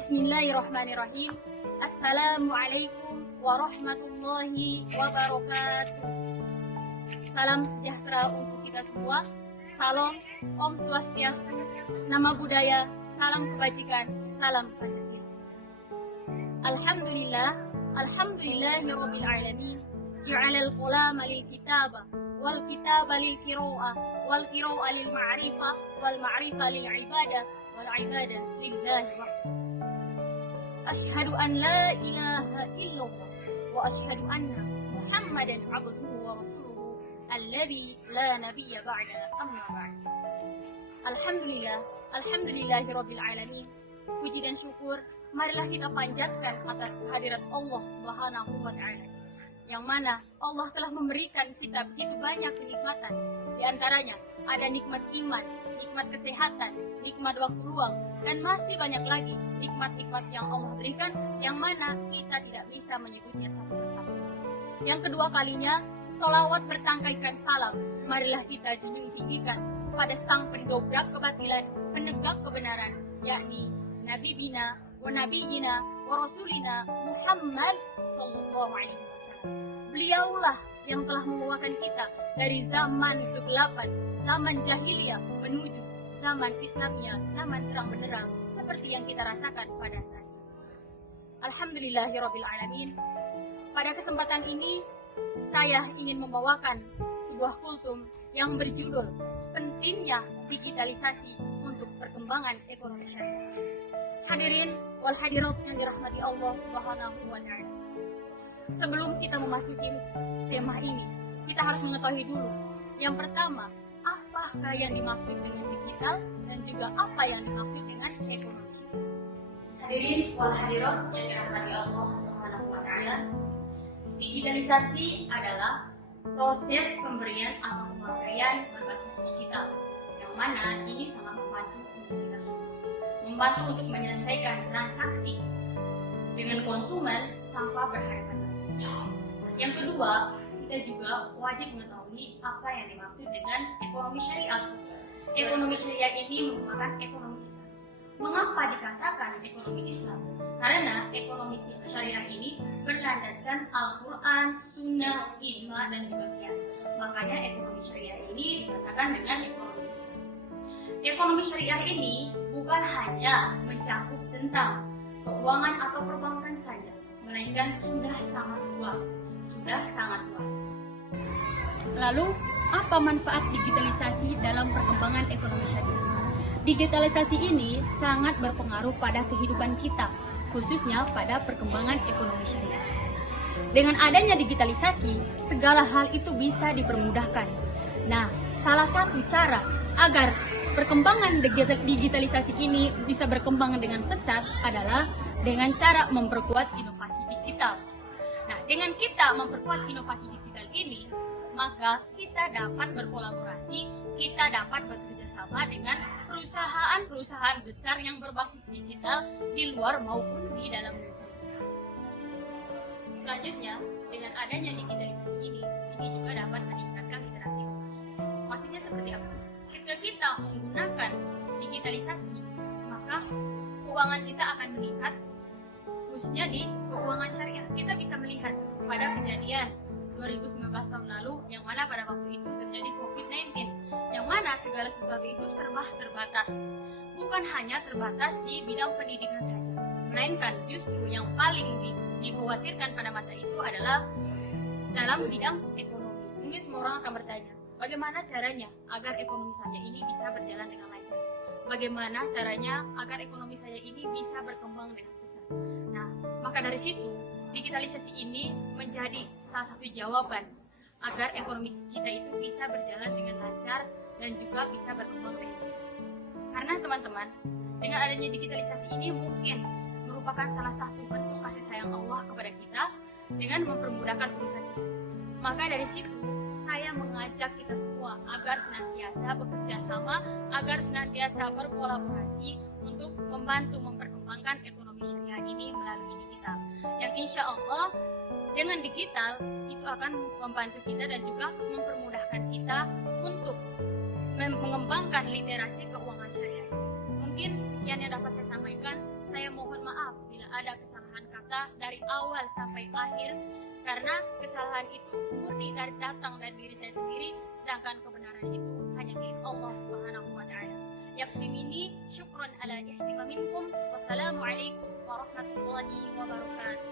Bismillahirrahmanirrahim. Assalamualaikum warahmatullahi wabarakatuh. Salam sejahtera untuk kita semua. Salam, Om Swastiastu, Nama Budaya, salam kebajikan, salam Pancasila. Alhamdulillahirabbil alamin. Ja'alal qulama lil kitaba wal kitaba lil qira'ah wal qira'ah lil ma'rifah wal ma'rifah lil ibadah wal ibadah lillahi wahdahu. Asyhadu an la ilaha illallah wa asyhadu anna Muhammadan abduhu wa rasuluhu alladzi la nabiyya ba'da amma ba'd. Alhamdulillahirabbil alamin. Puji dan syukur marilah kita panjatkan atas kehadirat Allah Subhanahu wa taala, yang mana Allah telah memberikan kita begitu banyak kenikmatan. Di antaranya ada nikmat iman, nikmat kesehatan, nikmat waktu luang, dan masih banyak lagi nikmat-nikmat yang Allah berikan, yang mana kita tidak bisa menyebutnya satu persatu. Yang kedua kalinya, sholawat bertangkaikan salam marilah kita junjung-tinggikan pada sang pendobrak kebatilan, penegak kebenaran, yakni Nabi bina wa nabiyina wa rasulina Muhammad sallallahu alaihi wasallam. Beliaulah yang telah membawakan kita dari zaman kegelapan, zaman jahiliyah menuju zaman Islamnya, zaman terang benderang seperti yang kita rasakan pada saat ini. Alhamdulillahirabbil alamin. Pada kesempatan ini saya ingin membawakan sebuah kultum yang berjudul Pentingnya Digitalisasi untuk Perkembangan Ekonomi Syariah. Hadirin wal hadirat yang dirahmati Allah Subhanahu wa taala. Sebelum kita memasuki tema ini, kita harus mengetahui dulu. Yang pertama, apakah yang dimaksud dengan digital dan juga apa yang dimaksud dengan ekonomi. Hadirin wal hadirat yang dirahmati Allah Subhanahu wa taala. Digitalisasi adalah proses pemberian atau pemakaian berbasis digital, yang mana ini sangat membantu untuk kita semua. Membantu untuk menyelesaikan transaksi dengan konsumen tanpa berhadapan langsung. Yang kedua, kita juga wajib mengetahui apa yang dimaksud dengan ekonomi syariah. Ekonomi syariah ini merupakan ekonomi Islam. Mengapa dikatakan ekonomi Islam? Karena ekonomi syariah ini berlandaskan Al-Quran, Sunnah, Ijma, dan juga Qiyas. Makanya ekonomi syariah ini dikatakan dengan ekonomi Islam. Ekonomi syariah ini bukan hanya mencakup tentang keuangan atau perbankan saja, melainkan sudah sangat luas. Lalu, apa manfaat digitalisasi dalam perkembangan ekonomi syariah? Digitalisasi ini sangat berpengaruh pada kehidupan kita, khususnya pada perkembangan ekonomi syariah. Dengan adanya digitalisasi, segala hal itu bisa dipermudahkan. Nah, salah satu cara agar perkembangan digitalisasi ini bisa berkembang dengan pesat adalah dengan cara memperkuat inovasi digital. Nah, dengan kita memperkuat inovasi digital ini, maka kita dapat berkolaborasi, kita dapat bekerja sama dengan perusahaan-perusahaan besar yang berbasis digital di luar maupun di dalam negeri. Selanjutnya, dengan adanya digitalisasi ini juga dapat meningkatkan literasi keuangan. Maksudnya seperti apa? Ketika kita menggunakan digitalisasi, maka keuangan kita akan meningkat, khususnya di keuangan syariah. Kita bisa melihat pada kejadian 2019 tahun lalu, yang mana pada waktu itu terjadi COVID-19, yang mana segala sesuatu itu serba terbatas. Bukan hanya terbatas di bidang pendidikan saja, melainkan justru yang paling dikhawatirkan pada masa itu adalah dalam bidang ekonomi. Mungkin semua orang akan bertanya, bagaimana caranya agar ekonomi saya ini bisa berjalan dengan lancar? Bagaimana caranya agar ekonomi saya ini bisa berkembang dengan pesat? Nah, maka dari situ, digitalisasi ini menjadi salah satu jawaban agar ekonomi kita itu bisa berjalan dengan lancar dan juga bisa berkembang dengan pesat. Karena teman-teman, dengan adanya digitalisasi ini mungkin merupakan salah satu bentuk kasih sayang Allah kepada kita dengan mempermudahkan urusan kita. Maka dari situ, saya mengajak kita semua agar senantiasa bekerja sama, agar senantiasa berkolaborasi untuk membantu memperkembangkan ekonomi syariah ini melalui digital. Yang insya Allah dengan digital itu akan membantu kita dan juga mempermudahkan kita untuk mengembangkan literasi keuangan syariah. Mungkin sekian yang dapat saya sampaikan. saya mohon maaf bila ada kesalahan kata dari awal sampai akhir, karena kesalahan itu murni datang dari diri saya sendiri, sedangkan kebenaran itu hanya milik Allah Subhanahu wa taala. Yakfi minni syukran ala ihtimaminkum. Wassalamualaikum warahmatullahi wabarakatuh.